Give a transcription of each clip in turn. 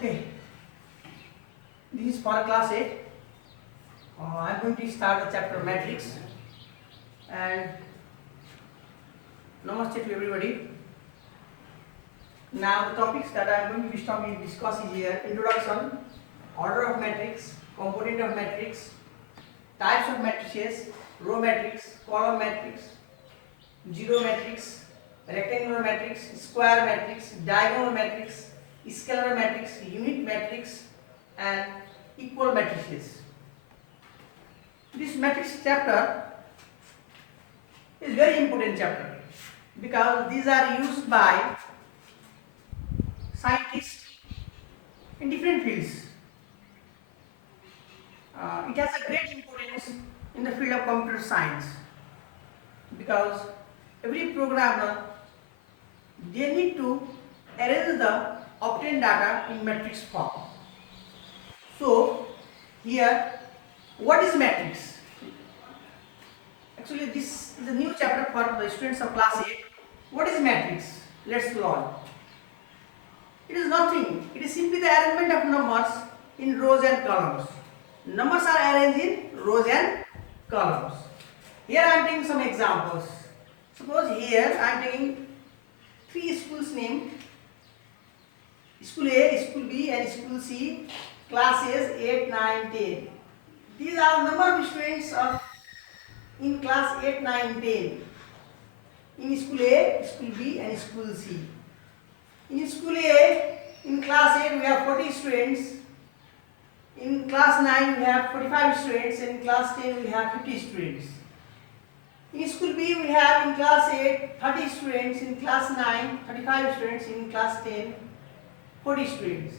Okay, this is for class 8. I am going to start the chapter matrix, and namaste to everybody. Now the topics that I am going to be discussing here: introduction, order of matrix, component of matrix, types of matrices, row matrix, column matrix, zero matrix, rectangular matrix, square matrix, diagonal matrix, scalar matrix, unit matrix, and equal matrices. This matrix chapter is very important chapter because these are used by scientists in different fields. It has a great importance in the field of computer science because every programmer, they need to arrange the obtained data in matrix form. So here, what is matrix? Actually, this is a new chapter for the students of class 8. What is matrix? Let's learn. It is nothing. It is simply the arrangement of numbers in rows and columns. Numbers are arranged in rows and columns. Here I am taking some examples. Suppose here I am taking three schools name: school A, school B, and school C. Classes 8, 9, 10. These are the number of students in class 8, 9, 10. In school A, school B, and school C. In school A, in class 8 we have 40 students. In class 9 we have 45 students. And in class 10 we have 50 students. In school B we have in class 8 30 students. In class 9 35 students. In class 10 40 students.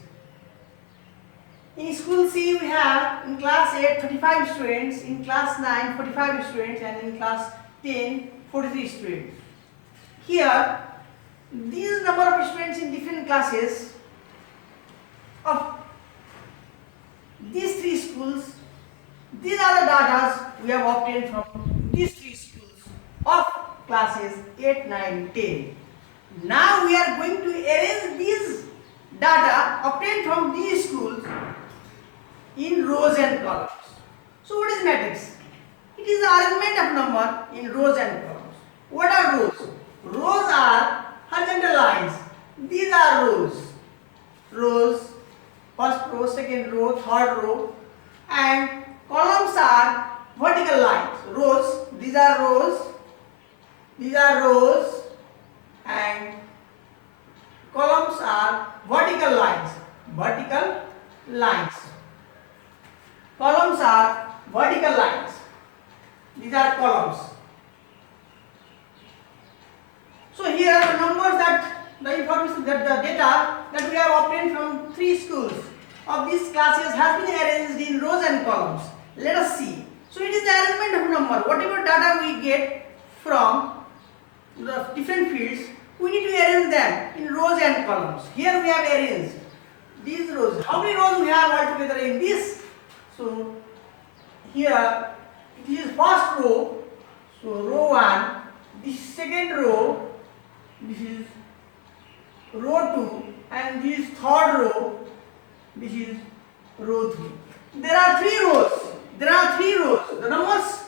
In school C we have in class 8 35 students, in class 9 45 students, and in class 10 43 students. Here, these number of students in different classes of these three schools, these are the data we have obtained from these three schools of classes 8, 9, 10. Now we are going to arrange these data obtained from these schools in rows and columns. So what is matrix? It is the arrangement of number in rows and columns. What are rows? Rows are horizontal lines. These are rows. Rows, first row, second row, third row. And columns are vertical lines. Rows, these are rows. These are rows. And columns are vertical lines. Vertical lines. Columns are vertical lines. These are columns. So here are the numbers that the information, that the data that we have obtained from three schools of these classes has been arranged in rows and columns. Let us see. So it is the arrangement of number. Whatever data we get from the different fields, we need to arrange them in rows and columns. Here we have arranged these rows. How many rows we have altogether in this? So here this is first row, so row 1, this is second row, this is row 2, and this is third row, this is row 3. There are three rows. The numbers,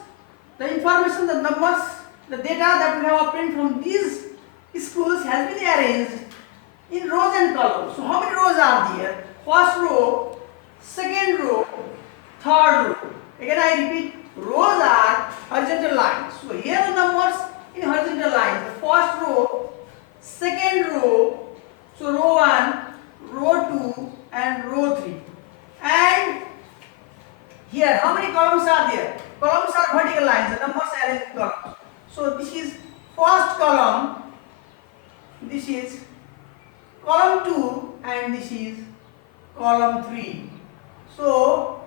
the information, the numbers, the data that we have obtained from these schools has been arranged in rows and columns. So how many rows are there? First row, second row, third row. Again I repeat, rows are horizontal lines. So here are the numbers in horizontal lines. The first row, second row, so row 1, row 2, and row 3. And here, how many columns are there? Columns are vertical lines. The numbers are arranged in columns. So this is first column, this is column 2, and this is column 3. So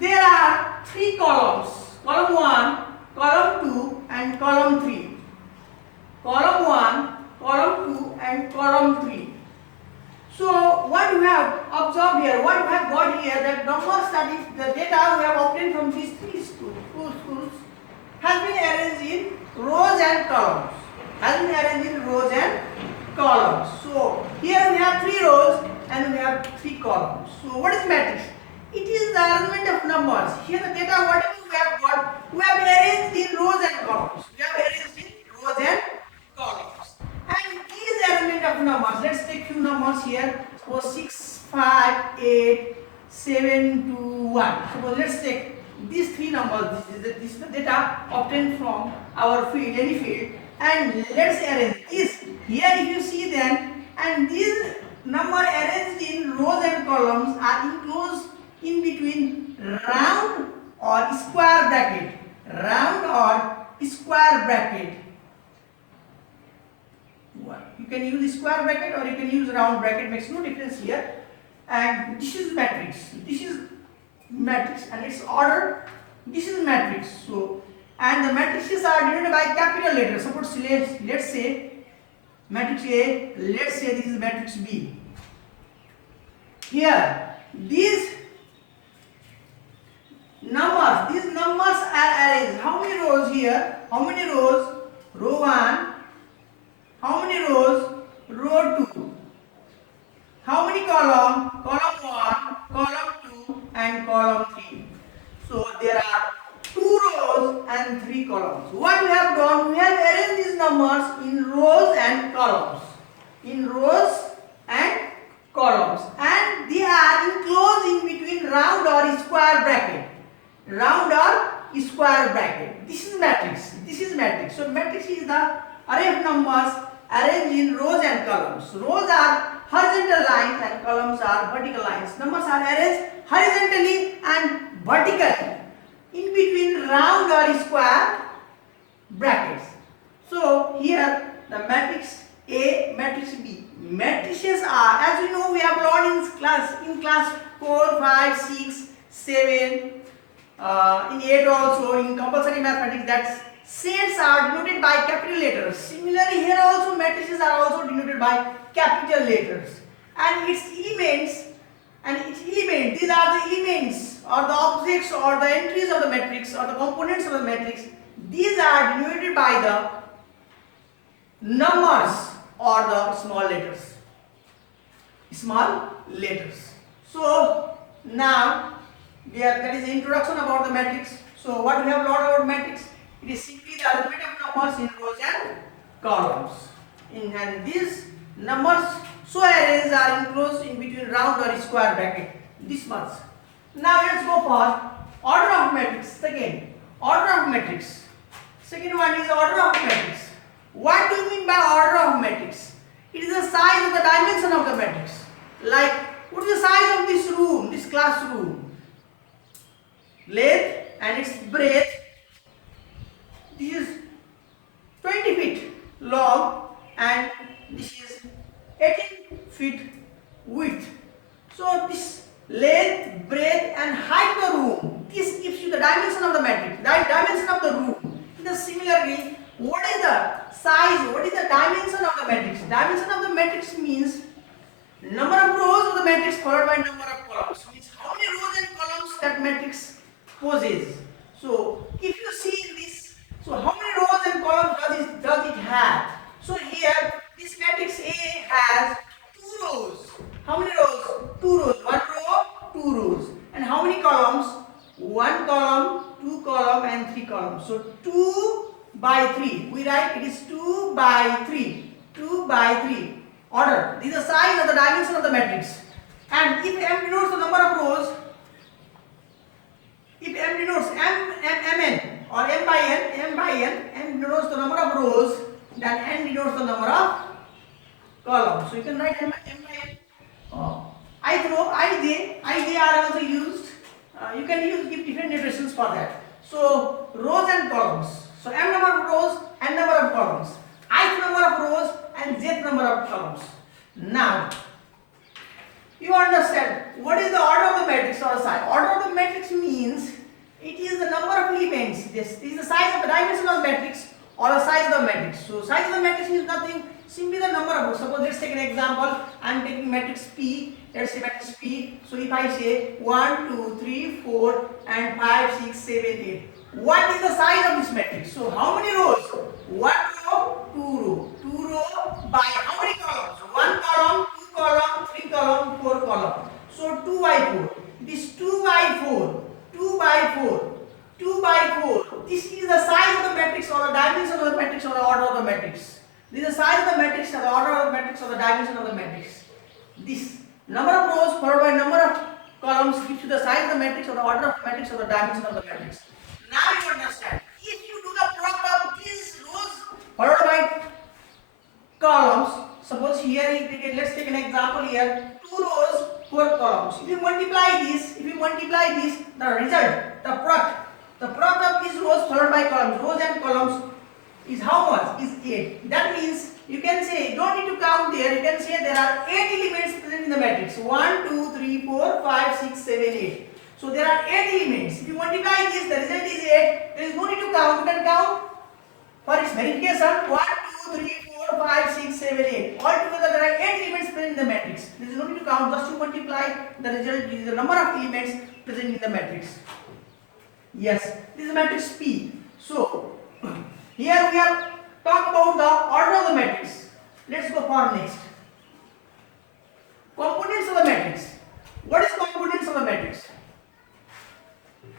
there are three columns: column 1, column 2, and column 3. Column 1, column 2, and column 3. So what we have observed here, what we have got here, that numbers, that is the data we have obtained from these three schools has been arranged in rows and columns. Has been arranged in rows and columns. columns. So here we have 3 rows and we have 3 columns. So what is matrix? It is the arrangement of numbers. Here the data whatever we have got, we have arranged in rows and columns. We have arranged in rows and columns. And these arrangement of numbers, let's take few numbers here. Suppose 6, 5, 8, 7, 2, 1. Suppose let's take these 3 numbers. This is the data obtained from our field, any field. And let's arrange this. Here if you see then, and these number arranged in rows and columns are enclosed in between round or square bracket. Round or square bracket. You can use square bracket or you can use round bracket, makes no difference here. And this is matrix. This is matrix and its order. This is matrix. So, and the matrices are denoted by capital letters. Suppose let's say matrix A, let's say this is matrix B. Here, these numbers are arranged. How many rows here? How many rows? Row 1. How many rows? Row 2. How many column? Column 1, column 2 and column 3. So there are 2 rows and 3 columns. What we have done? We have arranged these numbers in rows and columns. In rows and columns. And they are enclosed in between round or square bracket. Round or square bracket. This is matrix. This is matrix. So matrix is the array of numbers arranged in rows and columns. Rows are horizontal lines and columns are vertical lines. Numbers are arranged horizontally and vertically in between round or square brackets. So here the matrix A, matrix B. Matrices are, as we know, we have learned in class 4, 5, 6, 7, in 8 also, in compulsory mathematics, that sets are denoted by capital letters. Similarly, here also matrices are also denoted by capital letters. And its elements, these are the elements or the objects or the entries of the matrix or the components of the matrix. These are denoted by the numbers or the small letters. Small letters. So now that is the introduction about the matrix. So what we have learned about matrix? It is simply the arrangement of numbers in rows and columns. And these numbers so arranged are enclosed in between round or square bracket. This much. Now let's go for order of matrix. Second, order of matrix. Second one is order of matrix. What do you mean by order of matrix? It is the size of the dimension of the matrix. Like, what is the size of this room, this classroom? Length and its breadth. This is 20 feet long and this is 18 feet width. So this length, breadth and height of the room, this gives you the dimension of the matrix, the dimension of the room. Similarly, what is the size, what is the dimension of the matrix? Dimension of the matrix means number of rows of the matrix followed by number of columns. Means how many rows and columns that matrix possesses. So if you see this, so how many rows and columns does it have? So here this matrix A has 2 rows. How many rows? 2 rows. 1 row, 2 rows. And how many columns? 1 column, 2 column and 3 columns. So 2 by 3. We write it is 2 by 3. 2 by 3. Order. This is the size of the dimension of the matrix. And if M denotes the number of rows, if M denotes Mn or M by N, M denotes the number of rows, then N denotes the number of columns. So you can write M by N. Ith row, Ij are also used. You can give different notations for that. So rows and columns. So M number of rows, N number of columns. Ith number of rows and Jth number of columns. Now, you understand what is the order of the matrix or size. Order of the matrix means it is the number of elements. This is the size of the dimension of the matrix or the size of the matrix. So size of the matrix is nothing, simply the number of rows. Suppose let's take an example. I am taking matrix P. Let's say matrix P. So if I say 1, 2, 3, 4 and 5, 6, 7, 8. What is the size of this matrix? So how many rows? 1 row, 2 row. 2 row by how many columns? matrix or the dimension of the matrix. This number of rows followed by number of columns gives you the size of the matrix or the order of the matrix or the dimension of the matrix. Now you understand. If you do the product of these rows followed by columns, suppose here let's take an example here, 2 rows 4 columns. If you multiply this, the result, the product of these rows followed by columns, rows and columns is how much? Is 8. That means you can say, you don't need to count there, you can say there are 8 elements present in the matrix. 1, 2, 3, 4, 5, 6, 7, 8. So there are 8 elements. If you multiply this, the result is 8. There is no need to count. You can count for its verification. 1, 2, 3, 4, 5, 6, 7, 8. Altogether there are 8 elements present in the matrix. There is no need to count. Just to multiply, the result is the number of elements present in the matrix. Yes, this is matrix P. So here we are talking about the order of the matrix. Let's go for next. Components of the matrix. What is components of the matrix?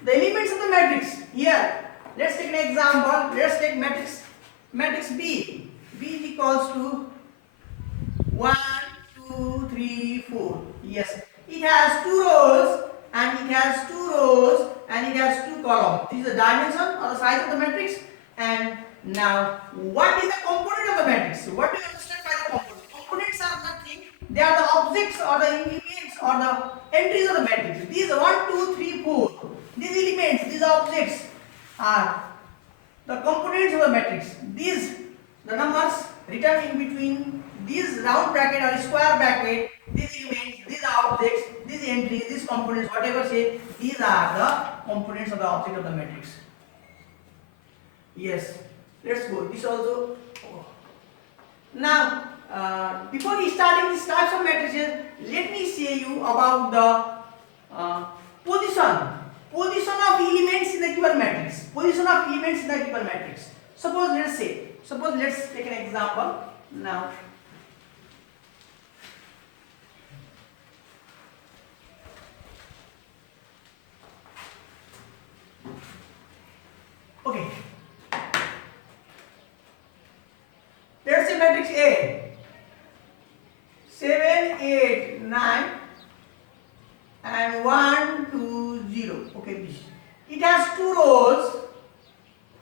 The elements of the matrix. Here, let's take an example. Let's take matrix B. B is equals to 1, 2, 3, 4. Yes, it has 2 rows and it has 2 rows and it has 2 columns. This is the dimension or the size of the matrix. And now, what is the component of the matrix? What do you understand by the components? Components are nothing. They are the objects or the elements or the entries of the matrix. These 1, 2, 3, 4. These elements, these objects are the components of the matrix. These, the numbers written in between these round bracket or square bracket, these elements, these objects, these entries, these components, whatever say, these are the components of the object of the matrix. Yes, let's go. This also. Now, before we starting these types of matrices, let me say you about the position of elements in the given matrix. Position of elements in the given matrix. Suppose let's take an example now. Okay. Let's say matrix A. 7, 8, 9 and 1, 2, 0. Okay, this. It has 2 rows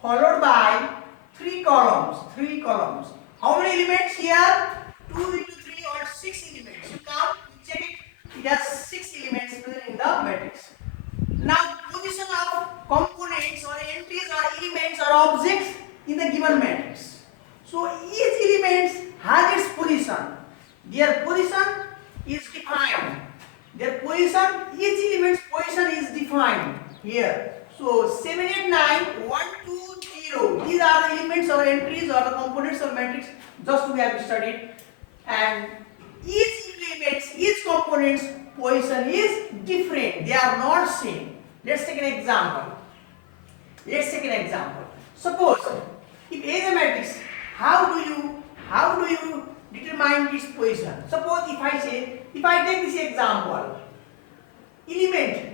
followed by 3 columns. How many elements here? 2 into 3 or 6 elements. You count, you check it. It has 6 elements present in the matrix. Now, position of components or entries or elements or objects in the given matrix. So, each element has its position. Their position is defined. Each element's position is defined here. So, 7, 8, 9, 1, 2, 0. These are the elements or entries or the components of matrix just we have studied. And each component's position is different. They are not same. Let's take an example. Suppose if A is a matrix, how do you determine its position? Suppose if I take this example, element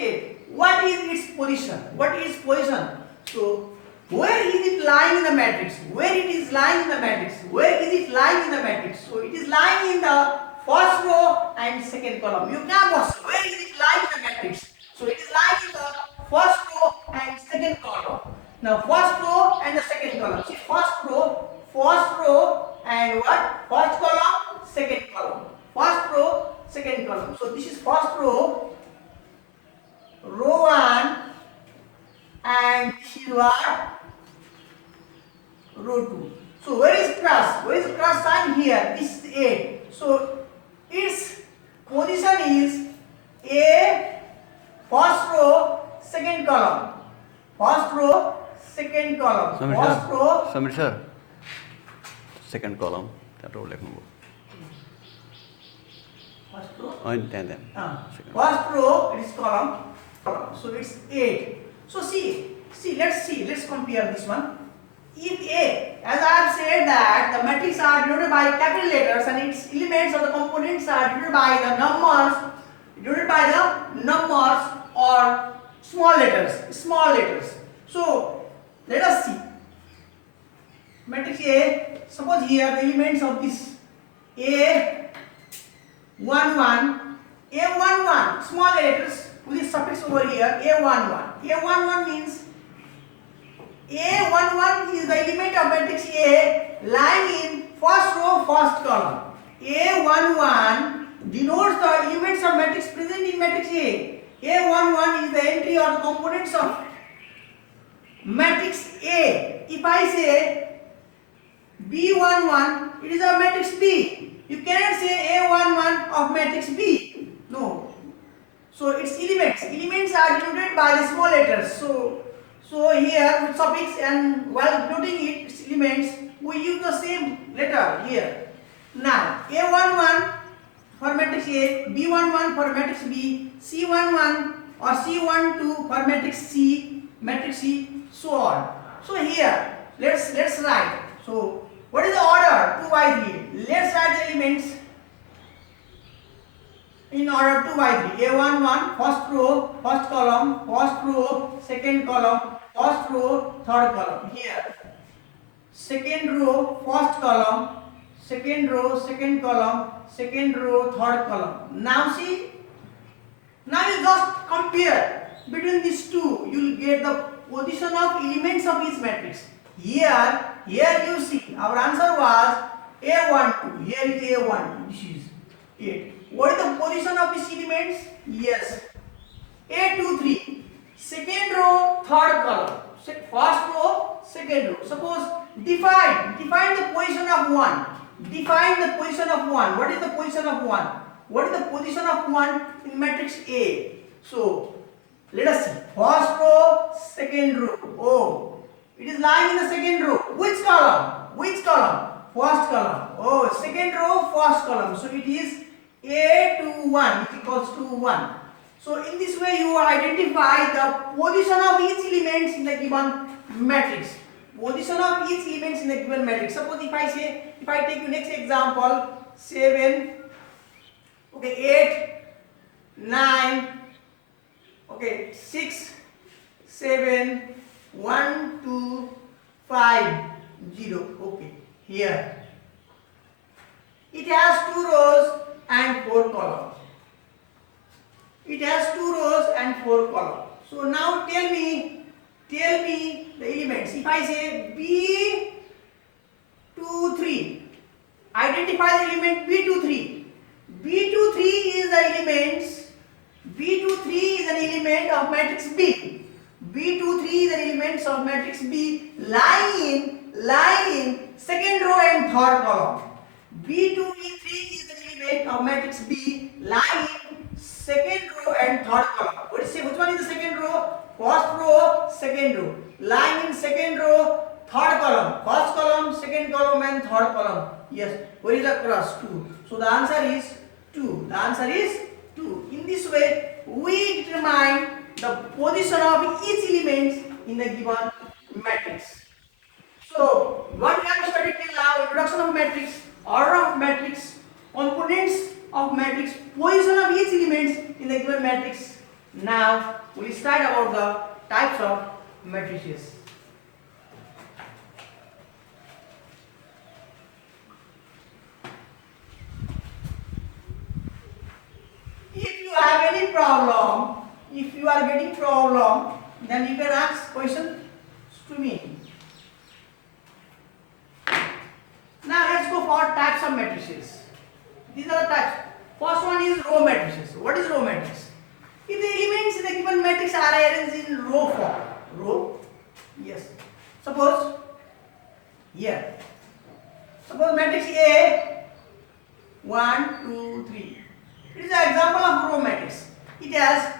A, what is its position? So where is it lying in the matrix? Where is it lying in the matrix? So it is lying in the first row and second column. You can watch where is it lying in the matrix? So it is lying in the first row and second column. Now first row and the second column. See, first row and what? First column, second column. First row, second column. So this is first row, row 1, and this is what? Row 2. So where is cross? Sign here? This is A. So its position is A, first row, second column. Samir sir, second column. That row First row. and then. First row it is column. So it's 8. So let's compare this one. If A, as I have said that the matrix are denoted by capital letters and its elements or the components are denoted by the numbers or small letters. So let us see. matrix A, suppose here the elements of this A11, A11, small letters with this suffix over here, A11. A11 means A11 is the element of matrix A lying in first row, first column. A11 denotes the elements of matrix present in matrix A. A11 is the entry or the components of matrix A. If I say B11, it is a matrix B. You cannot say A11 of matrix B. No. So its elements are denoted by the small letters. So here with suffix, and while denoting its elements, we use the same letter here. Now A11 for matrix A, B11 for matrix B, C11 or C12 for matrix C, so on. So here let's write. So what is the order 2 by 3? Let's write the elements in order 2 by 3. A11, first row, first column, first row, second column, first row, third column. Here second row, first column, second row, second column, second row, third column. Now see, now you just compare between these two. You will get the position of elements of each matrix. Here you see our answer was A12. Here is A12. This is 8. What is the position of these elements? Yes, A23. Second row, third column. First row, second row. Suppose define the position of 1. Define the position of 1. What is the position of 1? What is the position of 1 in matrix A? So let us see. First row, second row. Oh, it is lying in the second row. Which column? Which column? First column. Oh, second row, first column. So it is A21 is equals to 1. So in this way you identify the position of each element in the given matrix. Position of each element in the given matrix. Suppose if I take you next example, 7, okay, 8, 9, okay, 6, 7, 1, 2, 5, 0. Okay, here it has 2 rows and 4 columns. It has 2 rows and 4 columns. So now tell me the elements. If I say B23, identify the element B23. B23 is the elements. B23 is an element of matrix B. B23 is an elements of matrix B lying in second row and third column. B23 is an element of matrix B lying in second row and third column. What is which one is the second row? First row, second row. Lying in second row, third column. First column, second column and third column. Yes. Where is the cross? 2. So the answer is 2. The answer is 2. In this way, we determine the position of each element in the given matrix. So what we have studied till now: introduction of matrix, order of matrix, components of matrix, position of each element in the given matrix. Now we will start about the types of matrices. If you have any problem, if you are getting problem, then you can ask question to me. Now let's go for types of matrices. These are the types. First one is row matrices. What is row matrix? If the elements in the given matrix are arranged in row form. Row? Yes. Suppose here. Suppose matrix A 1, 2, 3. It is an example of row matrix. It has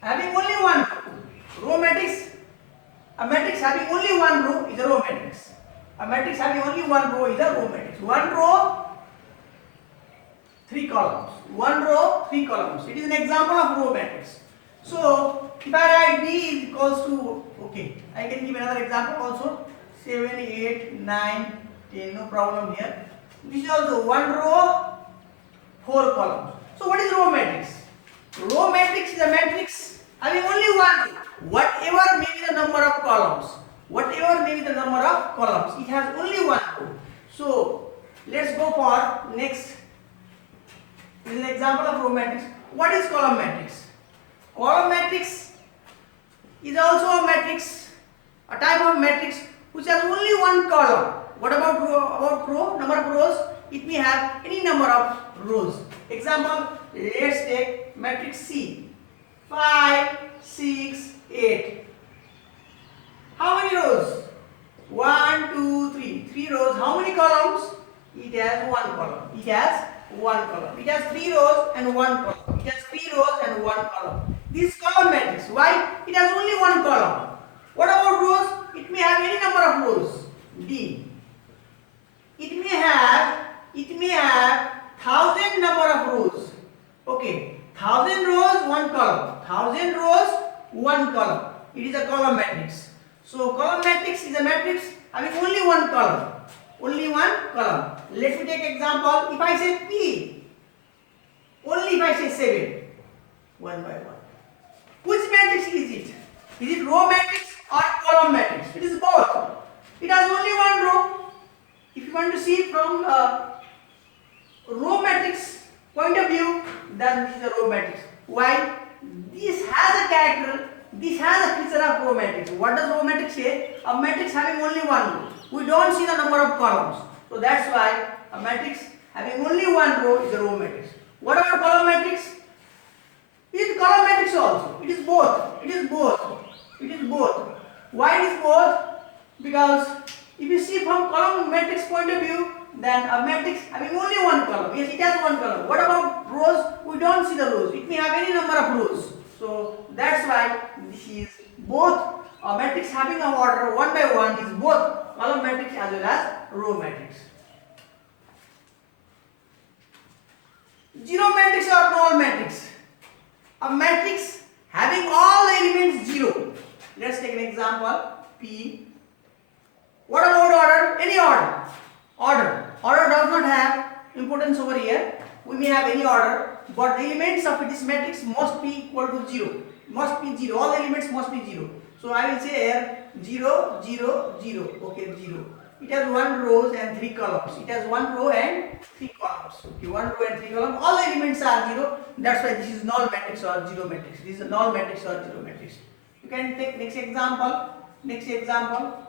having only one row. Row matrix. A matrix having only one row is a row matrix. A matrix having only one row is a row matrix. One row, 3 columns. One row, 3 columns. It is an example of row matrix. So if I write B is equals to, okay, I can give another example also. 7, 8, 9, 10, no problem here. This is also one row, 4 columns. So what is row matrix? Row matrix is a matrix having only one row. Whatever may be the number of columns. whatever may be the number of columns, it has only one row. So let's go for next. This is an example of row matrix. What is column matrix? Column matrix is also a matrix, a type of matrix which has only one column. What about row? About row, number of rows? It may have any number of rows. Example, let's take matrix C. 5, 6, 8. How many rows? 1, 2, 3. 3 rows. How many columns? It has one column. It has one column. It has 3 rows and one column. It has 3 rows and one column. This is column matrix. Why? It has only one column. What about rows? It may have any number of rows. D. It may have 1000 number of rows. Okay, 1000 rows, one column. 1000 rows, one column. It is a column matrix. So column matrix is a matrix having only one column. Only one column. Let me take example. If I say P, only if I say 7, one by one. Which matrix is it? Is it row matrix or column matrix? It is both. It has only one row. If you want to see from row matrix point of view, then this is a row matrix. Why? This has a character, this has a feature of row matrix. What does row matrix say? A matrix having only one row. We don't see the number of columns. So that's why a matrix having only one row is a row matrix. What about column matrix? It is column matrix also. It is both. It is both. It is both. Why it is both? Because if you see from column matrix point of view, then a matrix having only one column. Yes, it has one column. What about rows? We don't see the rows. It may have any number of rows. So that's why this is both a matrix having a order one by one is both column matrix as well as row matrix. Zero matrix or null matrix. A matrix having all the elements 0. Let's take an example. P. What about order? Any order. Order does not have importance over here. We may have any order, but the elements of this matrix must be equal to 0. Must be 0. All the elements must be 0. So I will say here 0, 0, 0. Okay, 0. It has 1 row and 3 columns. It has 1 row and 3 columns. Okay, 1 row and 3 columns. All the elements are 0. That's why this is null matrix or 0 matrix. This is a null matrix or 0 matrix. You can take next example. Next example.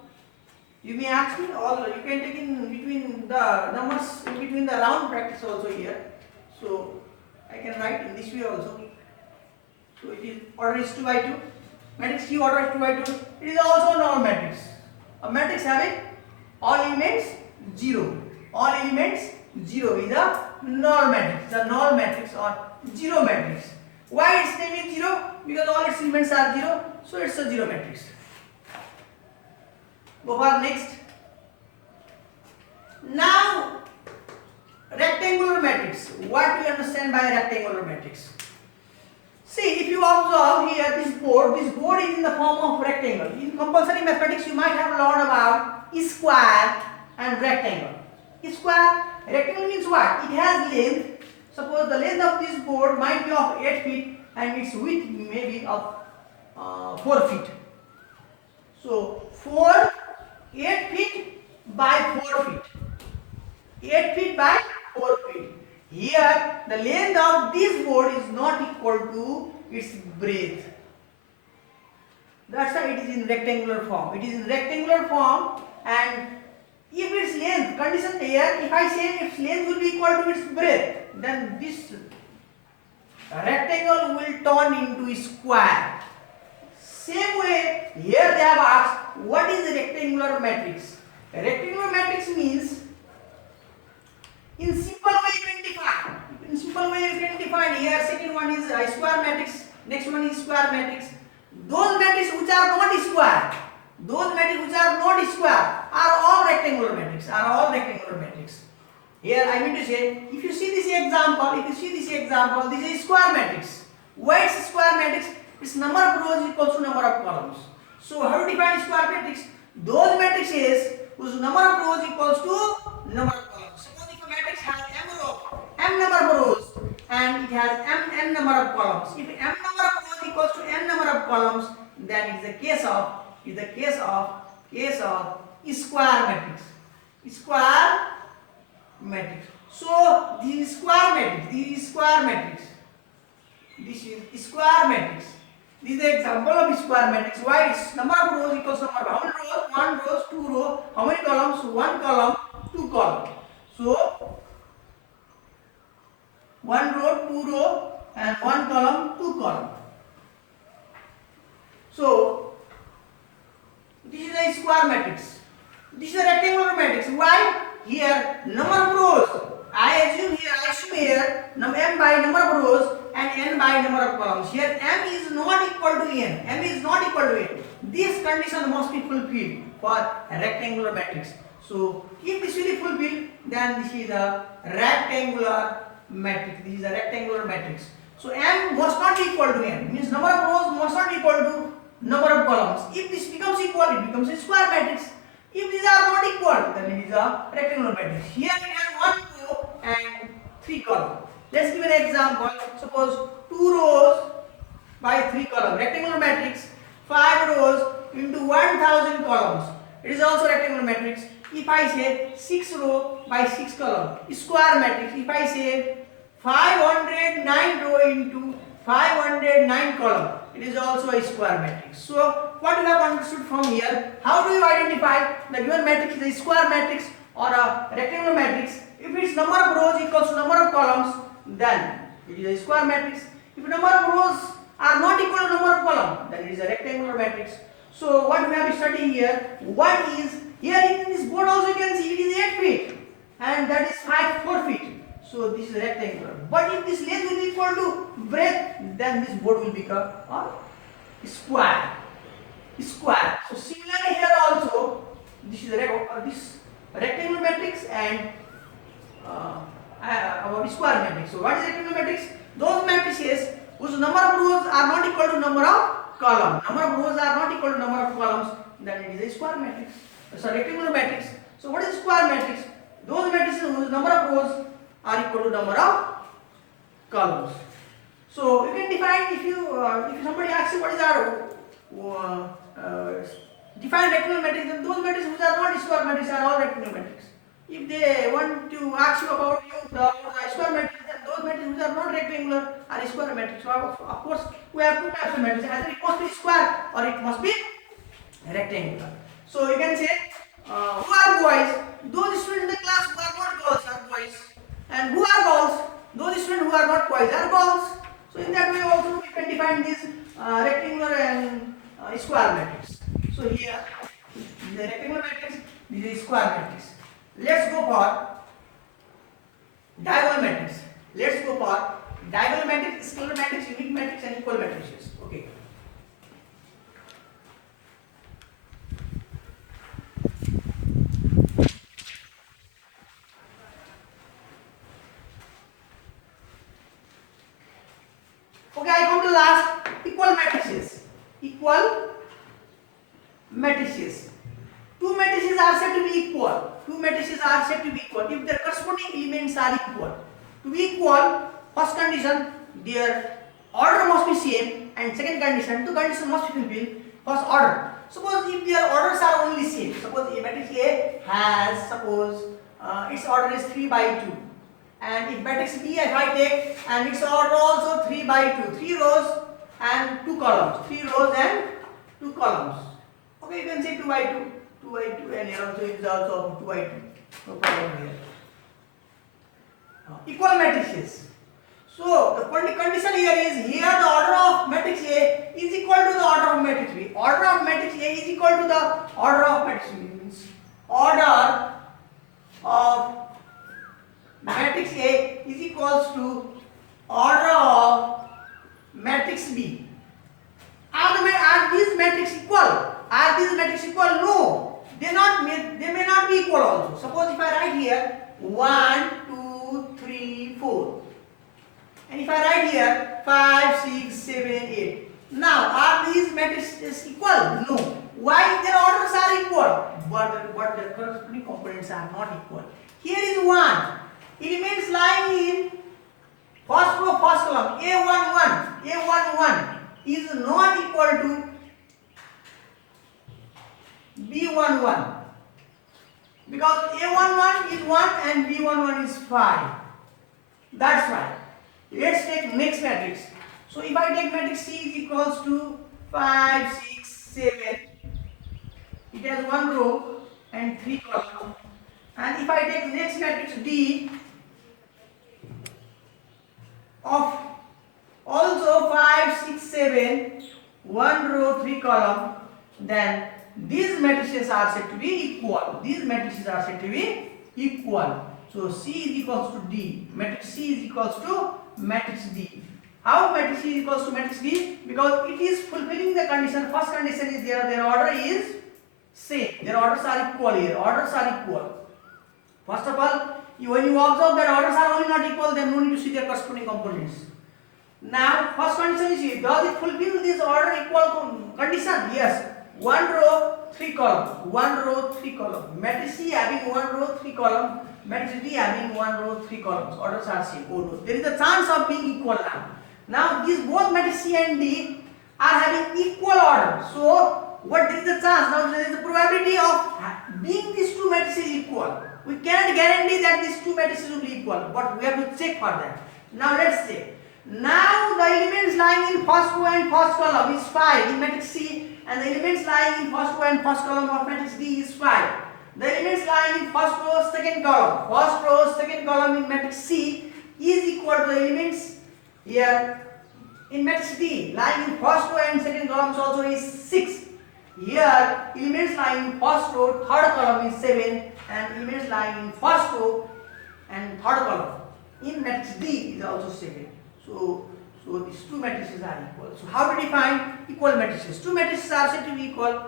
You may ask me, you can take in between the numbers, in between the round brackets also here. So I can write in this way also. So it is order is 2 by 2. Matrix Q order is 2 by 2. It is also a null matrix. A matrix having all elements 0. All elements 0 is a null matrix. The null matrix or 0 matrix. Why its name is 0? Because all its elements are 0. So it's a 0 matrix. Go for next. Now, rectangular matrix. What we understand by rectangular matrix? See, if you observe here this board is in the form of rectangle. In compulsory mathematics, you might have learned about square and rectangle. Square, rectangle means what? It has length. Suppose the length of this board might be of 8 feet and its width may be of 4 feet. So, 8 feet by 4 feet. 8 feet by 4 feet. Here, the length of this board is not equal to its breadth. That's why it is in rectangular form. It is in rectangular form, and if its length, condition here, if I say its length will be equal to its breadth, then this rectangle will turn into a square. Same way, here they have asked, what is a rectangular matrix? A rectangular matrix means, in simple way you can define. In simple way you can define here. Second one is a square matrix. Next one is square matrix. Those matrices which are not square, are all rectangular matrix. Here I mean to say, if you see this example, this is square matrix. Why it's square matrix? Its number of rows equals to number of columns. So how to define square matrix? Those matrices whose number of rows equals to number of columns. Suppose if a matrix has m number of rows and it has n number of columns. If m number of rows equals to n number of columns, then it is the case of case of square matrix. Square matrix. So this is square matrix. This is square matrix. This is square matrix. This is the example of square matrix. Why? Its number of rows equals number of how many rows? One rows, two rows. How many columns? One column, two columns. So one row, two row, and one column, two column. So this is a square matrix. This is a rectangular matrix. Why? Here number of rows. I assume here m by number of rows and n by number of columns. Here m is not equal to n. M is not equal to n. This condition must be fulfilled for a rectangular matrix. So if this will be fulfilled, then this is a rectangular matrix. This is a rectangular matrix. So m must not be equal to n. Means number of rows must not be equal to number of columns. If this becomes equal, it becomes a square matrix. If these are not equal, then it is a rectangular matrix. Here we have one row and three columns. Let's give an example. Suppose 2 rows by 3 columns. Rectangular matrix. 5 rows into 1000 columns. It is also rectangular matrix. If I say 6 row by 6 columns, square matrix. If I say 509 row into 509 column, it is also a square matrix. So what we have understood from here, how do you identify the given matrix is a square matrix or a rectangular matrix? If its number of rows equals to number of columns, then it is a square matrix. If number of rows are not equal to number of columns, then it is a rectangular matrix. So what we have studied here, what is here in this board also you can see it is 8 feet and that is 4 feet. So this is rectangular. But if this length will be equal to breadth, then this board will become a square. Square. So similarly here also, this is this rectangular matrix and about square matrix. So what is rectangular matrix? Those matrices whose number of rows are not equal to number of columns. Number of rows are not equal to number of columns, then it is a square matrix. So rectangular matrix. So what is square matrix? Those matrices whose number of rows are equal to number of columns. So you can define if somebody asks you what is our define rectangular matrix, then those matrices which are not square matrices are all rectangular matrices. If they want to ask you about the square matrix, then those matrices which are not rectangular are square matrices. So of course we have two types of matrices. Either it must be square or it must be rectangular. So you can say who are boys? Those students in the class who are not girls are boys. And who are girls? Those students who are not boys are girls. So in that way also we can define this rectangular and square matrix. So here the rectangular matrix, this is square matrix. Let's go for diagonal matrix. Let's go for diagonal matrix, scalar matrix, unit matrix, and equal matrices. Okay. Okay, I come to last equal matrices. Equal matrices. Two matrices are said to be equal. Two matrices are said to be equal if their corresponding elements are equal. To be equal, first condition, their order must be same, and second condition, two conditions must be fulfilled. First order. Suppose if their orders are only same. Suppose a matrix A has its order is 3 by 2. And if matrix B if I take and its order also 3 by 2, 3 rows and 2 columns, 3 rows and 2 columns. Okay, you can say 2 by 2, 2 by 2, and here also it is also 2 by 2. No problem here. Equal matrices. So the condition here is here the order of matrix A is equal to the order of matrix B. Order of matrix A is equal to the order of matrix B. Means order of matrix A is equals to order of matrix B. Are these matrices equal? Are these matrices equal? No. They may not be equal also. Suppose if I write here 1, 2, 3, 4. And if I write here 5, 6, 7, 8. Now are these matrices equal? No. Why? Their orders are equal, but their corresponding components are not equal. Here is 1. It remains lying in first row, first column. A11 is not equal to B11, because A11 is 1 and B11 is 5. That's why. Let's take next matrix. So if I take matrix C is equals to 5, 6, 7. It has 1 row and 3 columns. And if I take next matrix D of also 5, 6, 7, 1 row, 3 column, then these matrices are said to be equal. These matrices are said to be equal. So C is equals to D. Matrix C is equals to matrix D. How matrix C is equals to matrix D? Because it is fulfilling the condition. First condition is their order is same. Their orders are equal here. Orders are equal. First of all, when you observe that orders are only not equal, then no need to see their corresponding components. Now, first condition is here. Does it fulfill this order equal condition? Yes. 1 row, 3 column. 1 row, 3 column. Matrix C having 1 row, 3 column. Matrix D having 1 row, 3 columns. Orders are same. Oh no. There is a chance of being equal now. Now, these both matrix C and D are having equal order. So, what there is a chance? Now, there is a probability of being these two matrices equal. We cannot guarantee that these two matrices will be equal, but we have to check for that. Now, let's check. Now, the elements lying in first row and first column is 5 in matrix C, and the elements lying in first row and first column of matrix D is 5. The elements lying in first row, second column in matrix C is equal to the elements here in matrix D. Lying in first row and second columns also is 6. Here, elements lying in first row, third column is 7, and elements lying in first row and third column in matrix D is also 7. So these two matrices are equal. So how to define equal matrices? Two matrices are said to be equal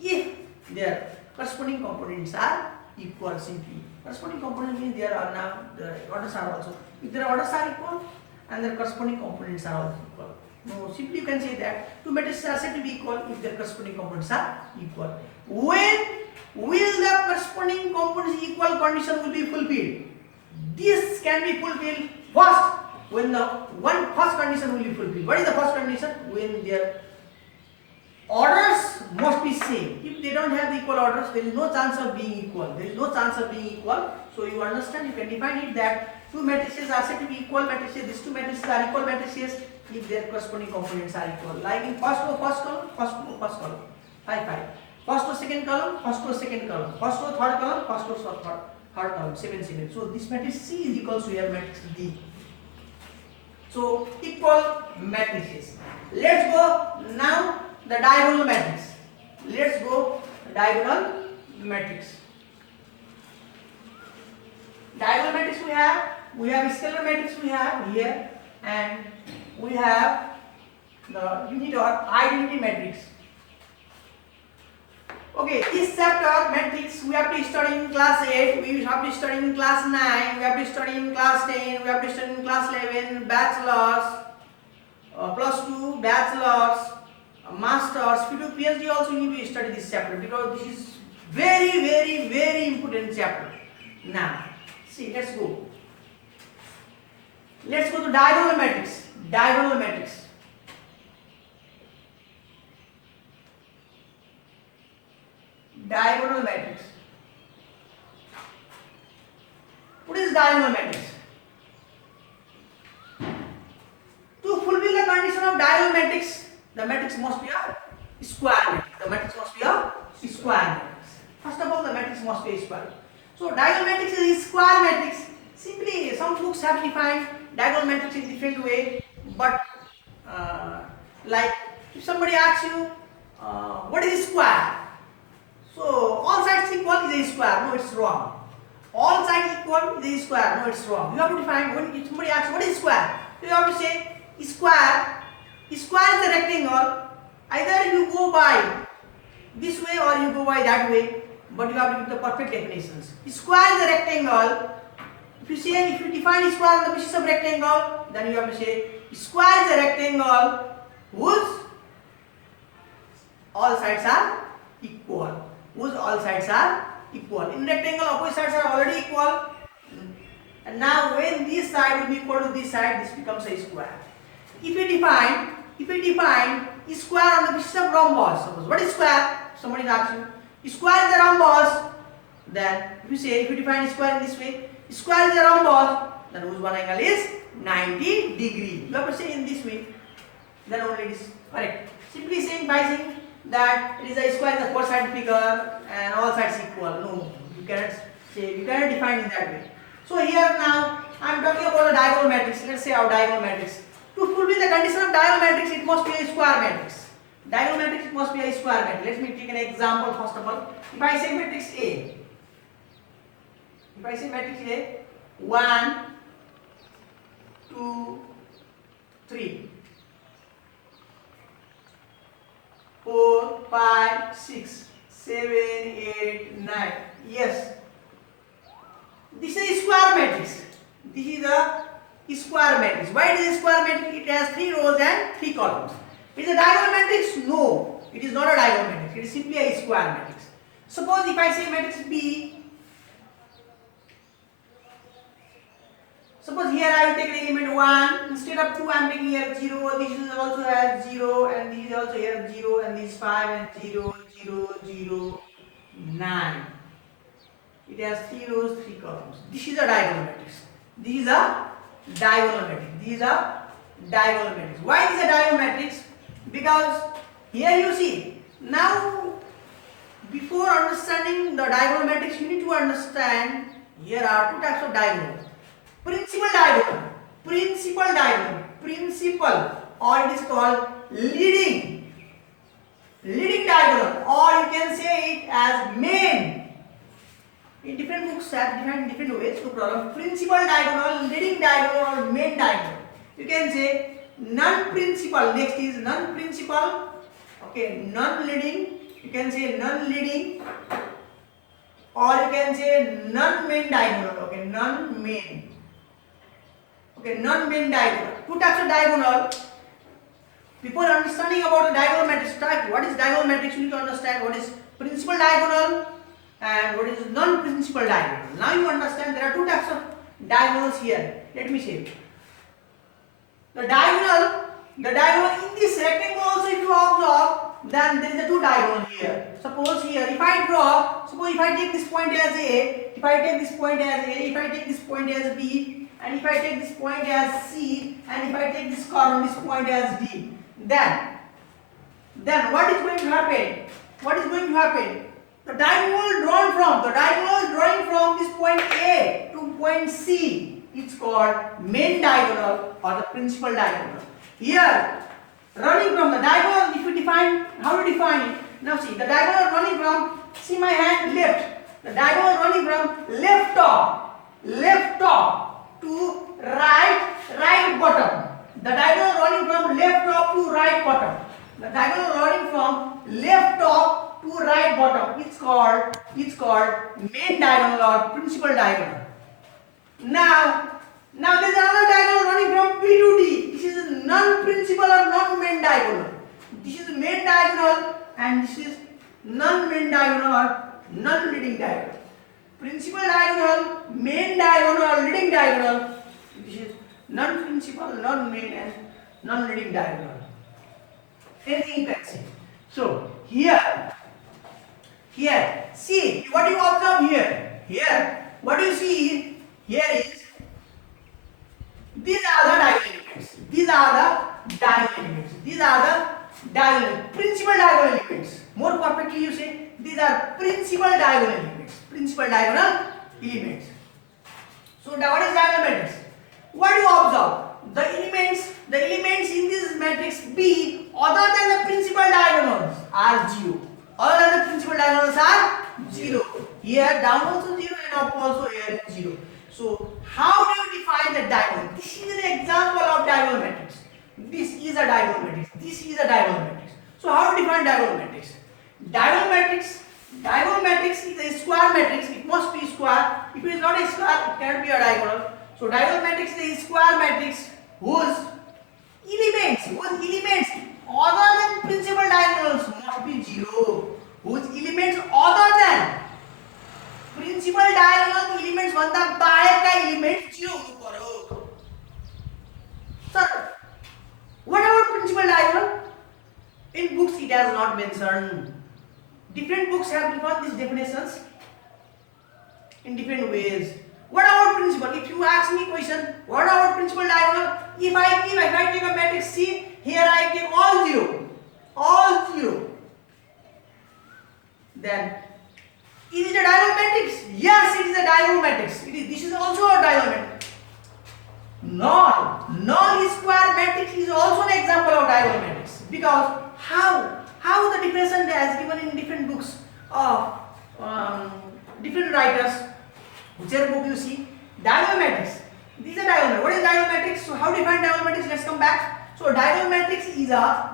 if their corresponding components are equal simply. Corresponding components means there are now the orders are also. If their orders are equal and their corresponding components are also equal. No, simply you can say that two matrices are said to be equal if their corresponding components are equal. When will the corresponding components equal condition will be fulfilled? This can be fulfilled first when the first condition will be fulfilled. What is the first condition? When their orders must be same. If they don't have the equal orders, there is no chance of being equal. There is no chance of being equal. So you understand, you can define it that two matrices are said to be equal matrices. These two matrices are equal matrices if their corresponding components are equal. Like in first row, first column, first row, first column. 5, 5. First row, second column, first row, second column. First row, third column, first row, third column. 7, 7. So this matrix C is equal to your matrix D. So equal matrices. Let's go now the diagonal matrix. Let's go diagonal matrix. Diagonal matrix we have scalar matrix we have here, and we have the unit or identity matrix. Okay, this chapter matrix we have to study in class 8, we have to study in class 9, we have to study in class 10, we have to study in class 11, bachelors, plus 2, bachelors, masters. If you do PhD also you need to study this chapter because this is very important chapter. Now, see, let's go. Let's go to diagonal matrix. Diagonal matrix. Diagonal matrix. What is diagonal matrix? To fulfill the condition of diagonal matrix, the matrix must be a square matrix. The matrix must be a square matrix. First of all, the matrix must be a square. So diagonal matrix is a square matrix. Simply, some books have defined diagonal matrix in different way, but like if somebody asks you what is a square, so all sides equal is a square. No, it's wrong. All sides equal is a square. No, it's wrong. You have to define when somebody asks what is square. You have to say square. Square is a rectangle. Either you go by this way or you go by that way, but you have to give the perfect definitions. Square is a rectangle. If you define square on the basis of rectangle, then you have to say square is a rectangle whose all sides are equal. Whose all sides are equal. In rectangle, opposite sides are already equal. And now when this side will be equal to this side, this becomes a square. If we define square on the basis of rhombus, suppose what is square? Somebody asks you. Square is a rhombus, then if you define square in this way, square is a rhombus, then whose one angle is 90 degree. You have to say in this way, then only it is correct. Simply saying by saying that it is a square is a four-sided figure and all sides equal. No, you cannot say, you cannot define in that way. So here now I am talking about a diagonal matrix. Let's say our diagonal matrix. To fulfill the condition of diagonal matrix, it must be a square matrix. Diagonal matrix, it must be a square matrix. Let me take an example first of all. If I say matrix A, 1, 2, 3, 4, 5, 6, 7, 8, 9. Yes. This is a square matrix. This is a square matrix. Why it is a square matrix? It has 3 rows and 3 columns. It is a diagonal matrix? No. It is not a diagonal matrix. It is simply a square matrix. Suppose if I say matrix B, suppose here I will take an element 1, instead of 2 I am taking here 0, this is also has 0 and this is also here 0 and this is 5 and 0, 0, 0, 9. It has 3 rows, 3 columns. This is a diagonal matrix. This is a diagonal matrix. This is a diagonal matrix. Why it is a diagonal matrix? Because here you see, now before understanding the diagonal matrix you need to understand here are 2 types of diagonal. Principal diagonal, principal, or it is called leading diagonal, or you can say it as main. In different books have defined in different ways, no problem. Principal diagonal, leading diagonal, or main diagonal. You can say non-principal. Next is non-principal. Okay, non-leading. You can say non-leading, or you can say non-main diagonal. Okay, non-main. Okay, non-main diagonal. 2 types of diagonal. Before understanding about the diagonal matrix type, what is diagonal matrix, you need to understand what is principal diagonal and what is non-principal diagonal. Now you understand there are 2 types of diagonals here. Let me say. The diagonal in this rectangle also if you observe, then there is a 2 diagonal here. Suppose here, if I take this point as A, if I take this point as A, if I take this point as B, and if I take this point as C, and if I take this column, this point as D, then what is going to happen? The diagonal drawing from this point A to point C, it's called main diagonal or the principal diagonal. Here, running from the diagonal, if you define, how to define it? Now see, the diagonal running from, see my hand, left. The diagonal running from left top to right bottom. The diagonal running from left top to right bottom. The diagonal running from left top to right bottom. It's called main diagonal or principal diagonal. Now there is another diagonal running from P to D. This is non-principal or non-main diagonal. This is main diagonal and this is non-main diagonal or non-leading diagonal. Principal diagonal, main diagonal or leading diagonal. This is non-principal, non-main and non-leading diagonal. Anything you can see. So here, see what you observe here. Here, what you see here is these are the diagonal elements. These are the diagonal principal diagonal elements. More perfectly you say these are principal diagonal elements. So now what is diagonal matrix? What do you observe? The elements in this matrix B other than the principal diagonals are 0. Other than the principal diagonals are 0. Here down also 0 and up also here 0. So how do you define the diagonal? This is an example of diagonal matrix. This is a diagonal matrix. So how to define diagonal matrix? Diagonal matrix is a square matrix. It must be square. If it is not a square, it cannot be a diagonal. So diagonal matrix is a square matrix whose elements other than principal diagonals must be 0. Whose elements other than principal diagonal elements भन्दा बाहेकका element 0 हुनु पर्यो. Sir, what about principal diagonal? In books it has not mentioned. Different books have given these definitions in different ways. What about principal? If you ask me question, what about principal diagonal? If I take a matrix C, here I take all zero. Then is it a diagonal matrix? Yes, it is a diagonal matrix. This is also a diagonal matrix. Null square matrix is also an example of diagonal matrix, because how the definition as given in different books of different writers, whichever book you see, diagonal matrix. This is a diagonal. What is diagonal matrix? So how to define diagonal matrix? Let's come back. So diagonal matrix is a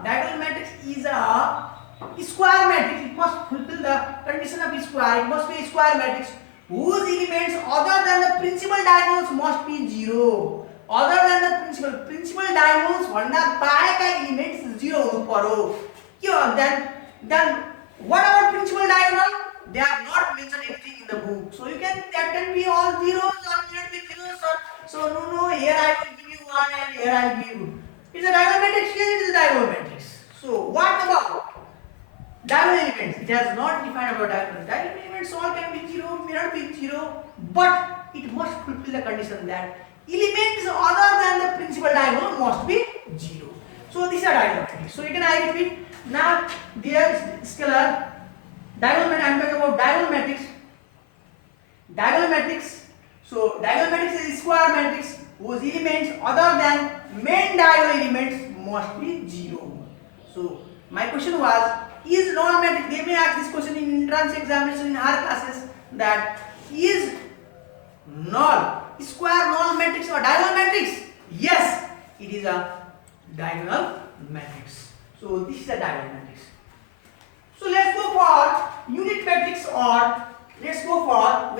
square matrix. It must fulfill the condition of square. It must be a square matrix whose elements other than the principal diagonals must be zero. Other than the principal diagonals भन्दा बाहेकका elements zero हुनु पर्यो. Then what about principal diagonal? They have not mentioned anything in the book. So that can be all zeros or can be zeros or so no here I will give you one and here I will give you. It's a diagonal matrix. Here it is a diagonal matrix. So what about diagonal elements? It has not defined about diagonal. Diagonal elements all can be zero, may not be zero, but it must fulfill the condition that elements other than the principal diagonal must be zero. So this is a diagonal matrix. So again I repeat. Now there is scalar diagonal matrix. I am talking about diagonal matrix. Diagonal matrix. So diagonal matrix is a square matrix whose elements other than main diagonal elements must be zero. So my question was, is null matrix? They may ask this question in entrance examination in our classes, that is null square null matrix or diagonal matrix? Yes, it is a diagonal matrix. So this is a diagonal matrix. So let's go for unit matrix, or we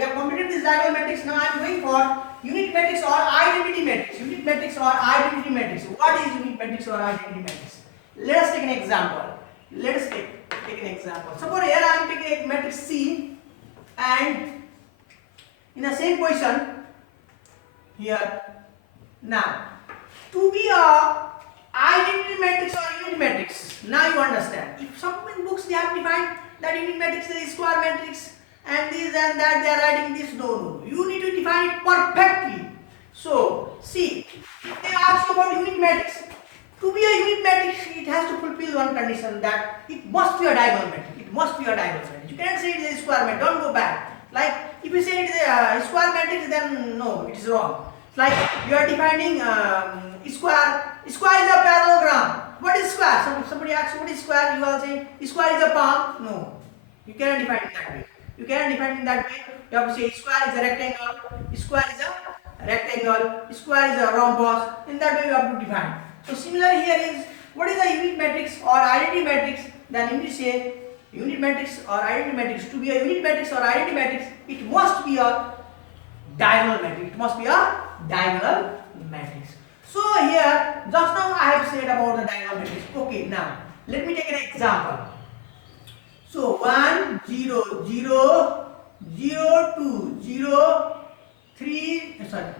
have completed this diagonal matrix. Now I am going for unit matrix or identity matrix. Unit matrix or identity matrix. What is unit matrix or identity matrix? Let us take an example. Let us take an example. Suppose here I am taking a matrix C, and in the same question here. Now to be a identity matrix or unit matrix, now you understand. If some books they have defined that unit matrix is a square matrix and this and that, they are writing this. No. You need to define it perfectly. So see, if they ask you about unit matrix, to be a unit matrix, it has to fulfill one condition, that it must be a diagonal matrix. It must be a diagonal matrix. You cannot say it is a square matrix. Don't go back. Like if you say it is a square matrix, then no, it is wrong. It's like you are defining square. Square is a parallelogram. What is square? Somebody asks what is square, you will say square is a palm. No, you cannot define it that way. You cannot define it that way. You have to say square is a rectangle, square is a rectangle, square is a rhombus. In that way you have to define. So similarly here is, what is a unit matrix or identity matrix? Then you need to say unit matrix or identity matrix. To be a unit matrix or identity matrix, it must be a diagonal matrix. It must be a diagonal matrix. So here, just now I have said about the diagonal matrix. Okay, now let me take an example. So 1, 0, 0, 0, 2, 0, 3, sorry,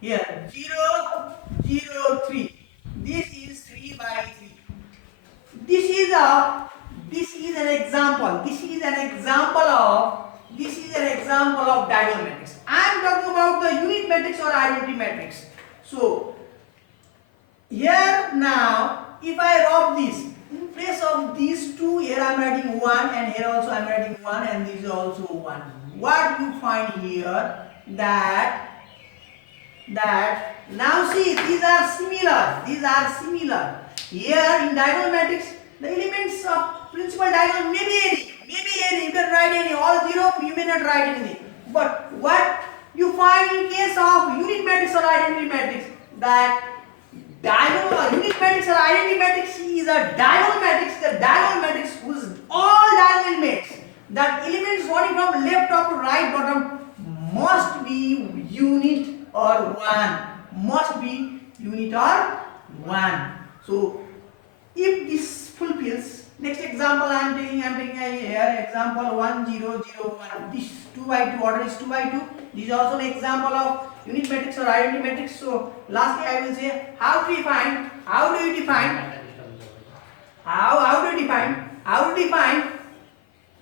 here 0, 0, 3. This is 3 by 3. This is an example. This is an example of diagonal matrix. I am talking about the unit matrix or identity matrix. So here now, if I rub this, in place of these two, here I am writing 1 and here also I am writing 1 and this is also 1. What you find here, that now see, these are similar. Here in diagonal matrix, the elements of principal diagonal may be any, you can write any, all 0, you may not write anything. But what you find in case of unit matrix or identity matrix, that diagonal or unit matrix or identity matrix is a diagonal matrix, the diagonal matrix whose all diagonal elements, that elements running from left up to right bottom must be unit or 1. Must be unit or 1. So if this fulfills, next example I am taking here example 1, 0, 0, 1. This 2 by 2 order is 2 by 2. This is also an example of unit matrix or identity matrix. So lastly I will say how do you define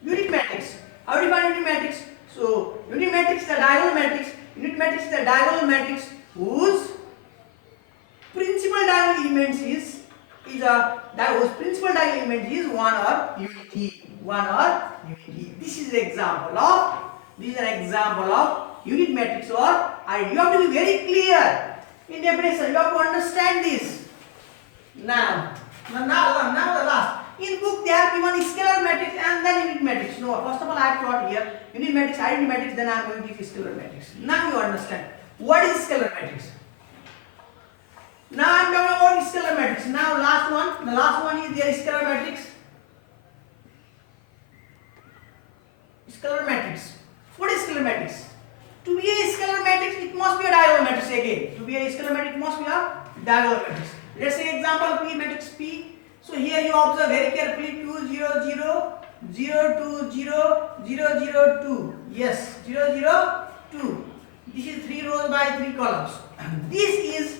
Unit matrix. How do you define unit matrix? So unit matrix is a diagonal matrix. Unit matrix is a diagonal matrix whose principal diagonal elements is whose principal diagonal element is 1 or unity. 1 or unity. This is an example of unit matrix, or you have to be very clear in definition. You have to understand this. Now the last. In book they have given scalar matrix and then unit matrix. No, first of all I have taught here unit matrix, identity matrix, then I am going to teach scalar matrix. Now you understand what is scalar matrix. Now I am talking about scalar matrix. Now the last one is their scalar matrix. Scalar matrix. What is scalar matrix? To be a scalar matrix, it must be a diagonal matrix again. To be a scalar matrix, it must be a diagonal matrix. Let's say example P matrix P. So here you observe very carefully 2 0 0 0 2 0 0 0 2. Yes, 0 0 2. This is 3 rows by 3 columns. This is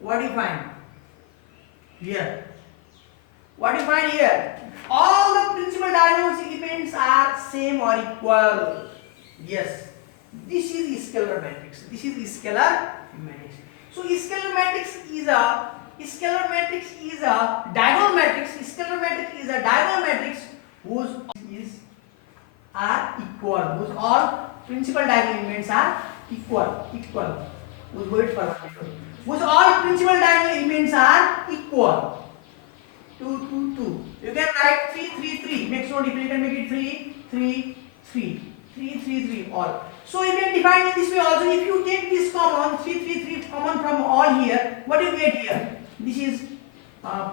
what you find here. What you find here? All the principal diagonal elements are same or equal. Yes, this is scalar matrix. This is scalar matrix. So scalar matrix is a diagonal matrix. Scalar matrix is a diagonal matrix whose are equal. Whose all principal diagonal elements are equal. Whose all principal diagonal elements are equal. 2 2 2. You can write 3 3 3. Makes no difference. You can make it 3 3 3. 3 3 3 all. So you can define it this way also. If you take this common 3 3 3 common from all here, what do you get here? This is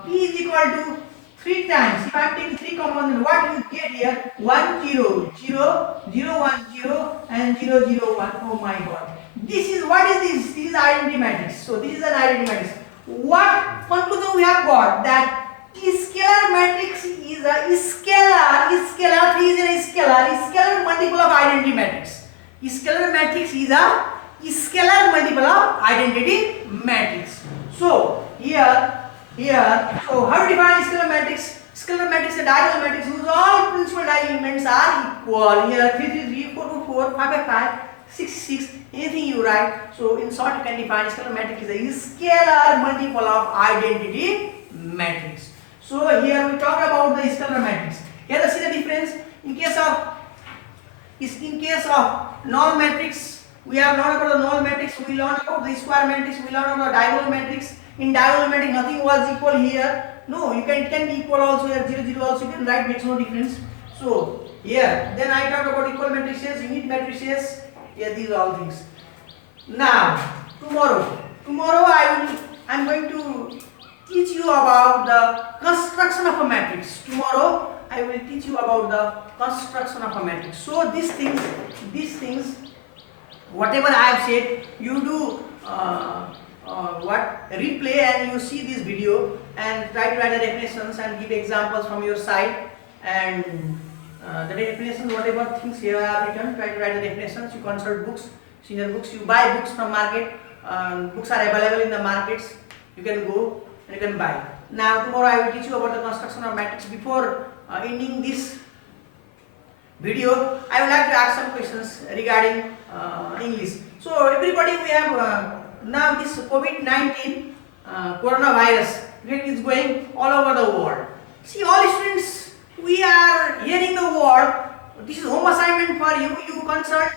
P is equal to 3 times. If I am taking 3 common, then what you get here? 1 0 0 0 1 0 and 0 0 1. Oh my God. This is what is this? This is identity matrix. So this is an identity matrix. What conclusion we have got? That scalar matrix is a scalar 3 is a scalar multiple of identity matrix. Scalar matrix is a scalar multiple of identity matrix. So here, so how to define scalar matrix? Scalar matrix is a diagonal matrix whose all principal diagonal elements are equal. Here 3 3 3, 4 2 4, 5 5 5, 6 6, anything you write. So in short you can define scalar matrix is a scalar multiple of identity matrix. So here we talk about the scalar matrix. Here see the difference. In case of null matrix, we have learned about the null matrix, we learned about the square matrix, we learned about diagonal matrix. In diagonal matrix nothing was equal here. No, it can be equal also here, 0 0 also you can write, makes no difference. So here then I talk about equal matrices, unit matrices, yeah, these are all things. Now tomorrow I am going to teach you about the construction of a matrix. Tomorrow I will teach you about the construction of a matrix. So these things, whatever I have said, you do replay and you see this video and try to write the definitions and give examples from your side, and the definitions, whatever things here I have written, try to write the definitions. You consult books, senior books, you buy books from market. Books are available in the markets. You can go and you can buy. Now tomorrow I will teach you about the construction of matrix. Before ending this video, I would like to ask some questions regarding English. So everybody, we have now this COVID-19 coronavirus is going all over the world. See, all students, we are hearing the word. This is home assignment for you. You consult.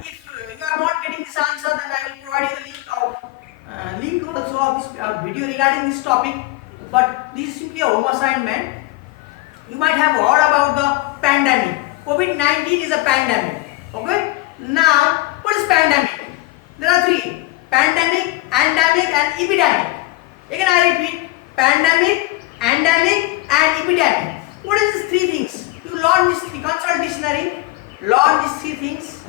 If you are not getting this answer, then I will provide you the link also of this video regarding this topic. But this is simply a home assignment. You might have heard about the pandemic. COVID-19 is a pandemic. Okay? Now, what is pandemic? There are three: pandemic, endemic, and epidemic. Again, I repeat: pandemic, endemic, and epidemic. What is these three things? You learn this. You consult dictionary. Learn these three things.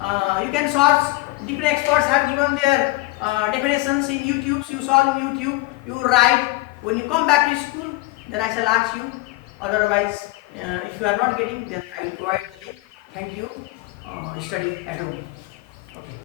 You can search. Different experts have given their definitions in YouTube. So you search in YouTube. You write. When you come back to school, then I shall ask you. Otherwise, if you are not getting, then I will provide the link. Thank you. Study at home.